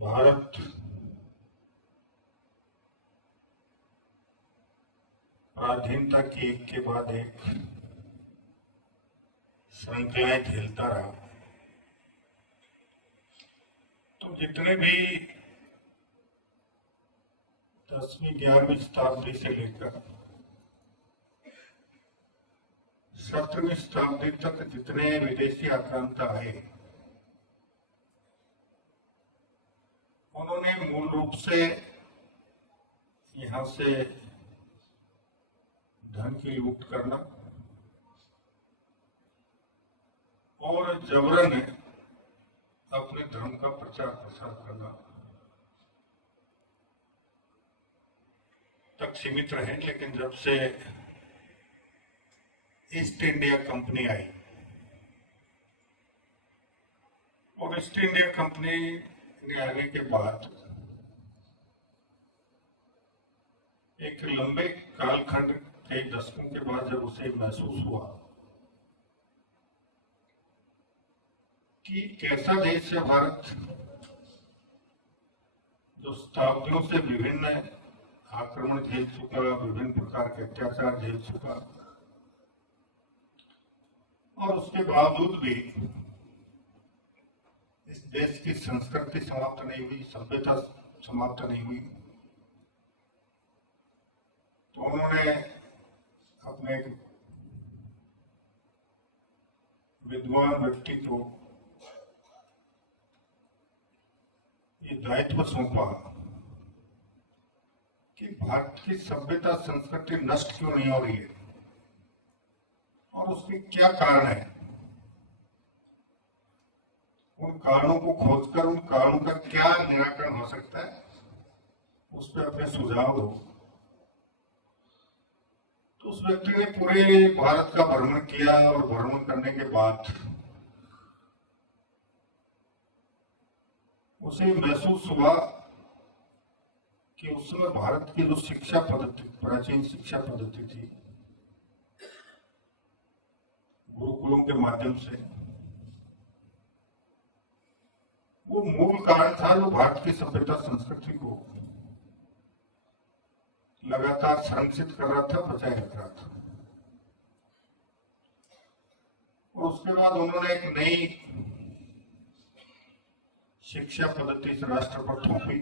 भारत पराधीनता की एक के बाद एक श्रृंखलाएं झेलता रहा। तो जितने भी 10वीं 11वीं शताब्दी से लेकर 17वीं शताब्दी तक जितने विदेशी आक्रांता आए, उन्होंने मूल रूप से यहां से धन की लूट करना और जबरन अपने धर्म का प्रचार प्रसार करना तक सीमित रहे। लेकिन जब से ईस्ट इंडिया कंपनी आई और ईस्ट इंडिया कंपनी ने आने के बाद एक लंबे कालखंड के दशकों के बाद जब उसे महसूस हुआ कि कैसा देश है भारत, जो शताब्दियों से विभिन्न आक्रमण झेल चुका, विभिन्न प्रकार के अत्याचार झेल चुका, और उसके बावजूद भी इस देश की संस्कृति समाप्त नहीं हुई, सभ्यता समाप्त नहीं हुई। तो उन्होंने अपने एक विद्वान व्यक्ति को ये दायित्व सौंपा कि भारत की सभ्यता संस्कृति नष्ट क्यों नहीं हो रही है और उसके क्या कारण है। उन कारणों को खोजकर उन कारणों का क्या निराकरण हो सकता है, उस पर अपने सुझाव दो। तो उस व्यक्ति ने पूरे भारत का भ्रमण किया और भ्रमण करने के बाद उसे महसूस हुआ कि उस समय भारत की जो शिक्षा पद्धति, प्राचीन शिक्षा पद्धति थी, गुरुकुलों के माध्यम से, वो मूल कारण था जो भारत की सभ्यता संस्कृति को लगातार संरक्षित कर रहा था, बचाए रख रहा था। और उसके बाद उन्होंने एक नई शिक्षा पद्धति इस राष्ट्र पर थोपी,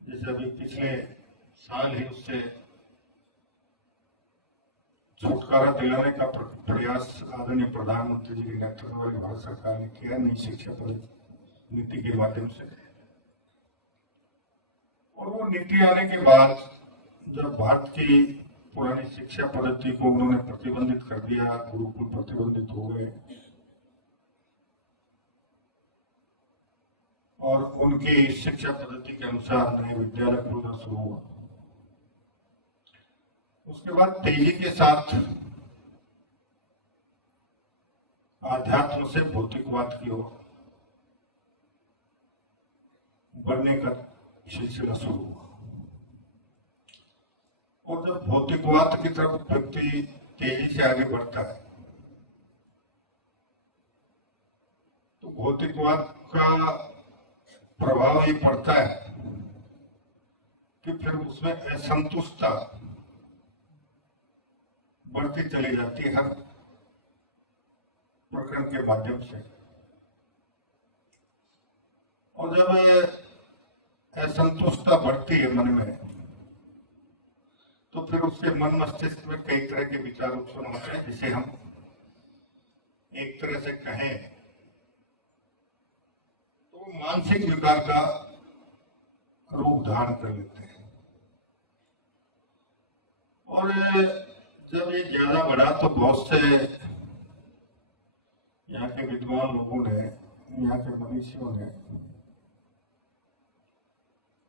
जैसे अभी पिछले साल ही उससे छुटकारा दिलाने का प्रयास आदरणीय प्रधानमंत्री जी के नेतृत्व वाली भारत सरकार ने किया, नई शिक्षा पद्धति नीति के माध्यम से। और वो नीति आने के बाद जब भारत की पुरानी शिक्षा पद्धति को उन्होंने प्रतिबंधित कर दिया, गुरुकुल प्रतिबंधित हो गए और उनकी शिक्षा पद्धति के अनुसार नए विद्यालय खुलना शुरू हुआ। उसके बाद तेजी के साथ आध्यात्म से भौतिकवाद की ओर बढ़ने का सिलसिला शुरू हुआ। और जब भौतिकवाद की तरफ व्यक्ति तेजी से आगे बढ़ता है तो भौतिकवाद का प्रभाव ये पड़ता है कि फिर उसमें असंतुष्टता बढ़ती चली जाती है हर प्रकरण के माध्यम से। और जब असंतुष्टता बढ़ती है मन में, तो फिर उसके मन मस्तिष्क में कई तरह के विचार उत्पन्न होते हैं, जिसे हम एक तरह से कहें तो मानसिक विकार का रूप धारण कर लेते हैं। और जब ये ज्यादा बढ़ा तो बहुत से यहाँ के विद्वान लोगों ने, यहाँ के मनीषियों ने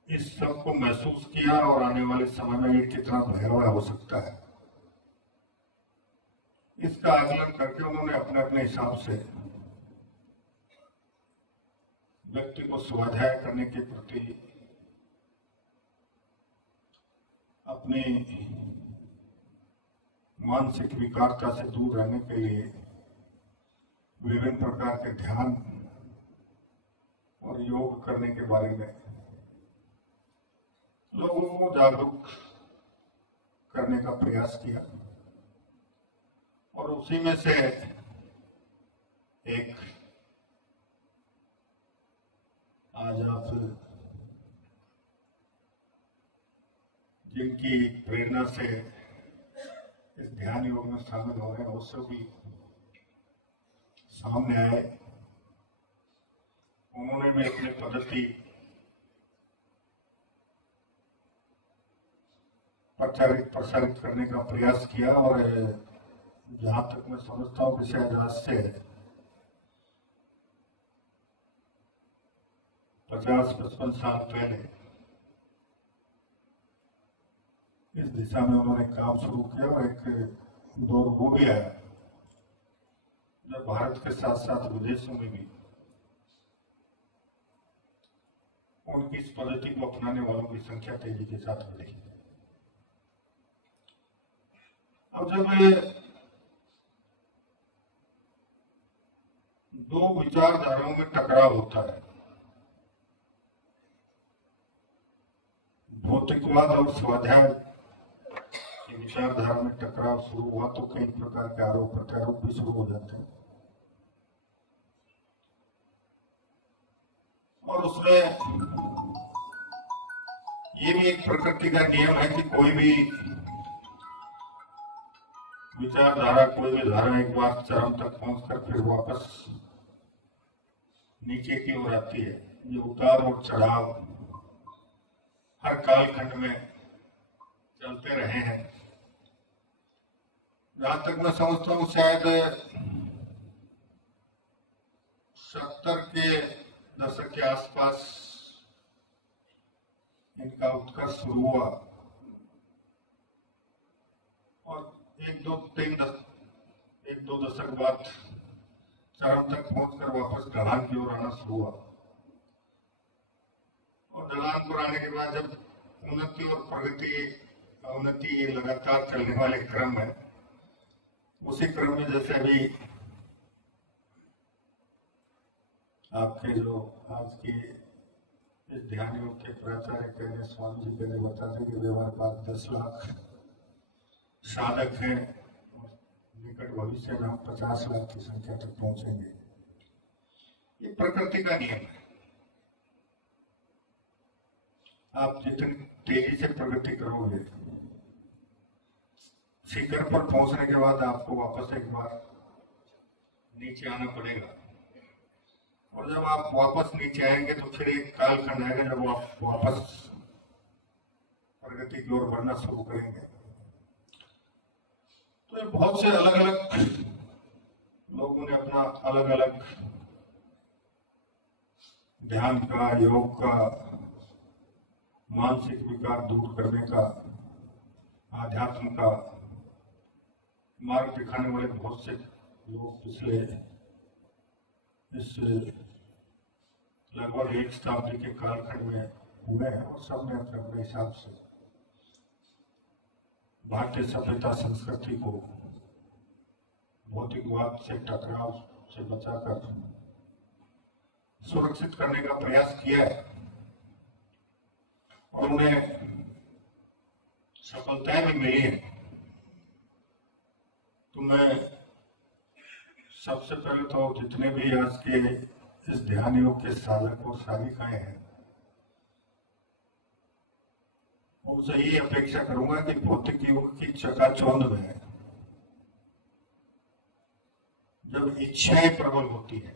इस सब को महसूस किया और आने वाले समय में ये कितना भयावह हो सकता है, इसका आकलन करके उन्होंने अपने अपने हिसाब से व्यक्ति को स्वाध्याय करने के प्रति, अपनी मानसिक विकारता से दूर रहने के लिए विभिन्न प्रकार के ध्यान और योग करने के बारे में लोगों को जागरूक करने का प्रयास किया। और उसी में से एक आज आप जिनकी प्रेरणा से इस ध्यान योग में शामिल हो रहे हैं, वो सब भी सामने आए। उन्होंने भी अपनी पद्धति प्रचारित प्रसारित करने का प्रयास किया। और जहां तक मैं समझता हूं कि शायद आज से 50-55 साल पहले इस दिशा में उन्होंने काम शुरू किया। और एक दौर वो भी आया जब भारत के साथ साथ विदेशों में भी उनकी इस पद्धति को अपनाने वालों की संख्या तेजी के साथ बढ़ी। अब जब दो विचारधाराओं में टकराव होता है, भौतिकवाद और स्वाध्याय की विचारधारा में टकराव शुरू हुआ तो कई प्रकार के आरोप प्रत्यारोप भी शुरू हो जाते हैं। और उसमें ये भी एक प्रकृति का नियम है कि कोई भी विचारधारा, कोई भी धारा एक बार चरम तक पहुंचकर फिर वापस नीचे की ओर आती है। ये उतार और चढ़ाव हर कालखंड में चलते रहे हैं। जहां तक मैं समझता हूं शायद 70 के दशक के आसपास इनका उत्कर्ष शुरू हुआ और एक दो दशक बाद चरम तक पहुंचकर वापस ढलान की ओर आना शुरू हुआ। और ढलान पर आने के बाद जब उन्नति और प्रगति अवनति ये लगातार चलने वाले क्रम है, उसी क्रम में जैसे अभी आपके जो आज के इस ध्यान योग के प्राचार्य कहने, स्वामी जी कहने बताते कि व्यवहार पास 10 लाख साधक हैं, निकट भविष्य में हम 50 लाख की संख्या तक पहुंचेंगे। ये प्रकृति का नियम है। आप जितनी तेजी से प्रगति करोगे, शिखर पर पहुंचने के बाद आपको वापस एक बार नीचे आना पड़ेगा। और जब आप वापस नीचे आएंगे तो फिर एक कालखंड आएगा जब आप वापस प्रगति की ओर बढ़ना शुरू करेंगे। तो ये बहुत से अलग अलग लोगों ने अपना अलग अलग ध्यान का, योग का, मानसिक विकार दूर करने का, आध्यात्म का मार्ग दिखाने वाले बहुत से लोग पिछले इस लगभग 1 शताब्दी के कालखंड में हुए हैं। और सबने अपने अपने हिसाब से भारतीय सभ्यता संस्कृति को भौतिकवाद से टकराव से बचाकर सुरक्षित करने का प्रयास किया है। और उन्हें सफलताएं भी मिली है। तो मैं सबसे पहले तो जितने भी आज के इस ध्यान योग के साधक और साधिकाएं हैं, उनसे ये अपेक्षा करूंगा कि भौतिक योग की चकाचौंध में जब इच्छाएं प्रबल होती है,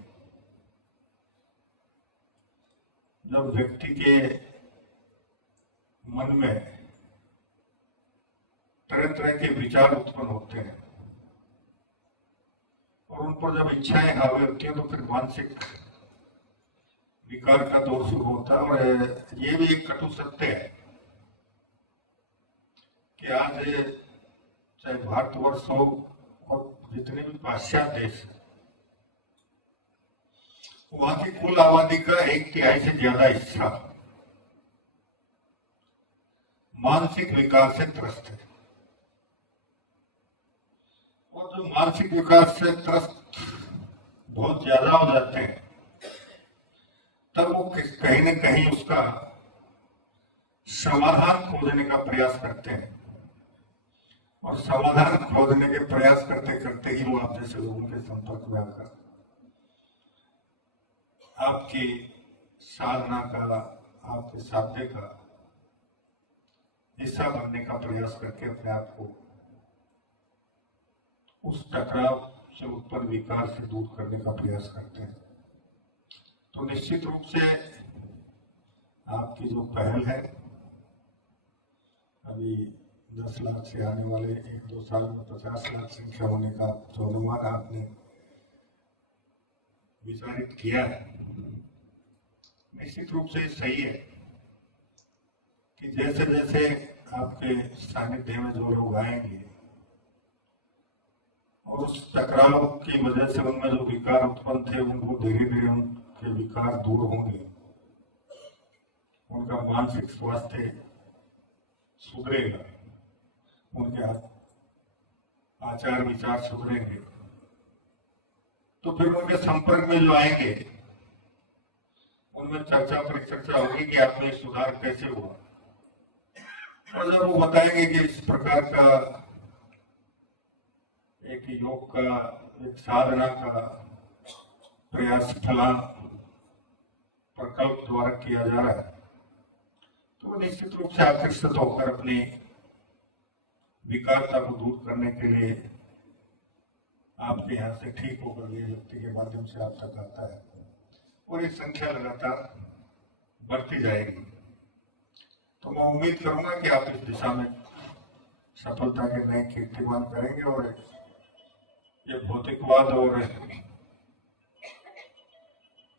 जब व्यक्ति के मन में तरह तरह के विचार उत्पन्न होते हैं और उन पर जब इच्छाएं हावी होती हैं, तो फिर मानसिक विकार का दौर शुरू होता है। और ये भी एक कटु सत्य है कि आज चाहे भारतवर्ष हो और जितने भी पाश्चात्य देश, वहां की कुल आबादी का 1/3 से ज्यादा हिस्सा मानसिक विकार से त्रस्त है। और जो मानसिक विकार से त्रस्त बहुत ज्यादा हो जाते हैं, तब वो कहीं न कहीं उसका समाधान खोजने का प्रयास करते हैं, और समाधान खोजने के प्रयास करते करते ही वो आप जैसे लोगों के संपर्क में आकर आपकी साधना का, आपके साध्य का हिस्सा बनने का प्रयास करके अपने आप को उस टकराव से उत्पन्न विकार से दूर करने का प्रयास करते हैं। तो निश्चित रूप से आपकी जो पहल है, अभी 10 लाख से आने वाले 1-2 साल में 50 लाख संख्या होने का जो अनुमान आपने विचारित किया है, निश्चित रूप से सही है कि जैसे जैसे आपके सानिध्य में जो लोग आएंगे और उस टकराव की वजह से उनमें जो विकार उत्पन्न थे, उनको धीरे धीरे उनके विकार दूर होंगे, उनका मानसिक स्वास्थ्य सुधरेगा, उनके आचार विचार सुधरेंगे, तो फिर उनके संपर्क में जो आएंगे उनमें चर्चा परिचर्चा होगी कि आप में सुधार कैसे हुआ, और जब वो बताएंगे कि इस प्रकार का एक योग का, एक साधना का प्रयास फला प्रकल्प द्वारा किया जा रहा है, तो निश्चित रूप से आकर्षित होकर अपनी विकारता को दूर करने के लिए आपके यहाँ से ठीक होकर ये व्यक्ति के माध्यम से आप तक आता है, और ये संख्या लगातार बढ़ती जाएगी। तो मैं उम्मीद करूंगा कि आप इस दिशा में सफलता के नए कीर्तिमान करेंगे, और ये भौतिकवाद और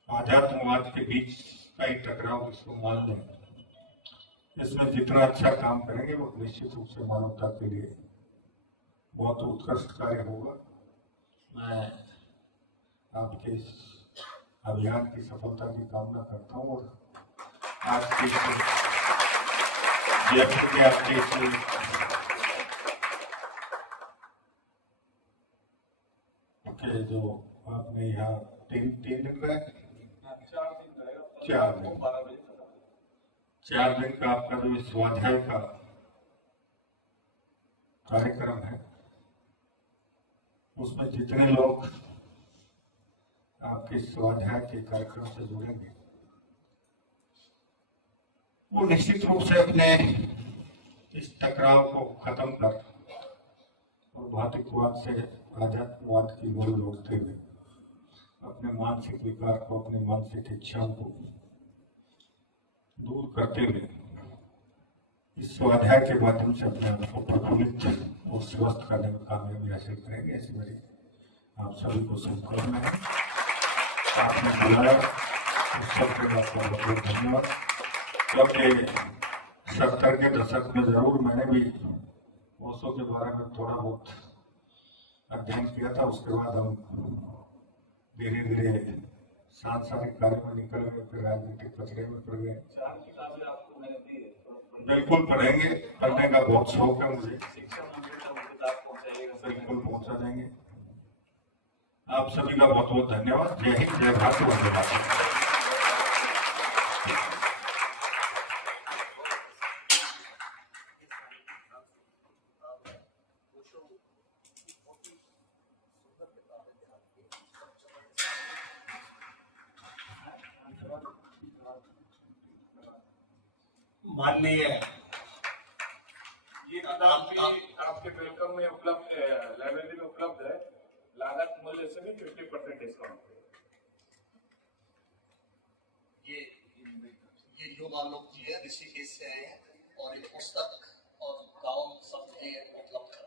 आध्यात्मवाद के बीच का ही टकराव इसको मान लें, इसमें जितना अच्छा काम करेंगे वो निश्चित रूप से मानवता के लिए बहुत उत्कृष्ट कार्य होगा। मैं आपके इस अभियान की सफलता की कामना करता हूँ, और आज के आपके जो आपने यहाँ 3 दिन का 4 दिन का आपका जो स्वाध्याय का कार्यक्रम है, उसमें जितने लोग आपके स्वाध्याय के कार्यक्रम से जुड़ेंगे वो निश्चित रूप से अपने इस टकराव को खत्म कर और भौतिकवाद से आध्यात्मवाद की ओर लौटते हुए अपने मानसिक विकार को, अपनी मानसिक इच्छाओं को दूर करते हुए इस स्वाध्याय के माध्यम से अपने आप को प्रफुल्लित और स्वस्थ करने में कामयाबी हासिल करेंगे। ऐसी मेरी आप सभी को शुभकामनाएं है। आपने बुलाया उस सबके लिए आपका बहुत बहुत धन्यवाद। क्योंकि 70 के दशक में जरूर मैंने भी ओशो के बारे में थोड़ा बहुत अध्ययन किया था, उसके बाद हम धीरे धीरे सांसारिक कार्य में निकल गए, फिर राजनीतिक कचरे में पड़ गए। 4 किताबें आपको मैंने दी है, बिल्कुल पढ़ेंगे, पढ़ने का बहुत शौक है मुझे। शिक्षा मंदिर तक किताब पहुंचाइएगा, बिल्कुल पहुंचा देंगे। आप सभी का बहुत बहुत धन्यवाद। जय हिंद, जय भारत, वंदे मातरम। माननीय ये किताब आपके वेलकम में उपलब्ध, लाइब्रेरी में उपलब्ध है, लागत मूल्य से भी 50% डिस्काउंट। ये युवा लोग जी है, ऋषिकेश से आए हैं, और ये पुस्तक और गाउन सबके उपलब्ध है।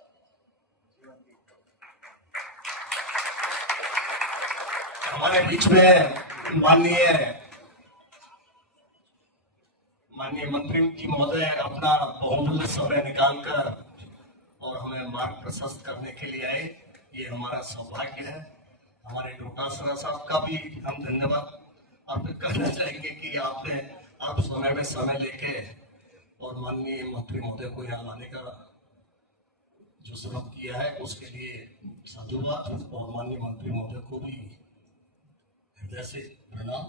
हमारे बीच में माननीय मंत्री जी महोदय अपना बहुमूल्य समय निकालकर और हमें मार्ग प्रशस्त करने के लिए आए, ये हमारा सौभाग्य है। हमारे डोटासरा साहब का भी हम धन्यवाद अर्पित करना चाहेंगे कि आप समय में समय लेके और माननीय मंत्री महोदय को यहाँ लाने का जो सबक किया है उसके लिए साधुवाद, और माननीय मंत्री महोदय को भी हृदय से प्रणाम।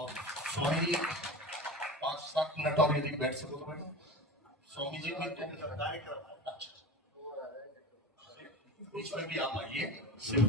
और स्वामी जी 5-7 मिनट और यदि बैठ सको तो बैठो। स्वामी जी भी तो कार्यक्रम, अच्छा बीच में भी आप आइए, शिव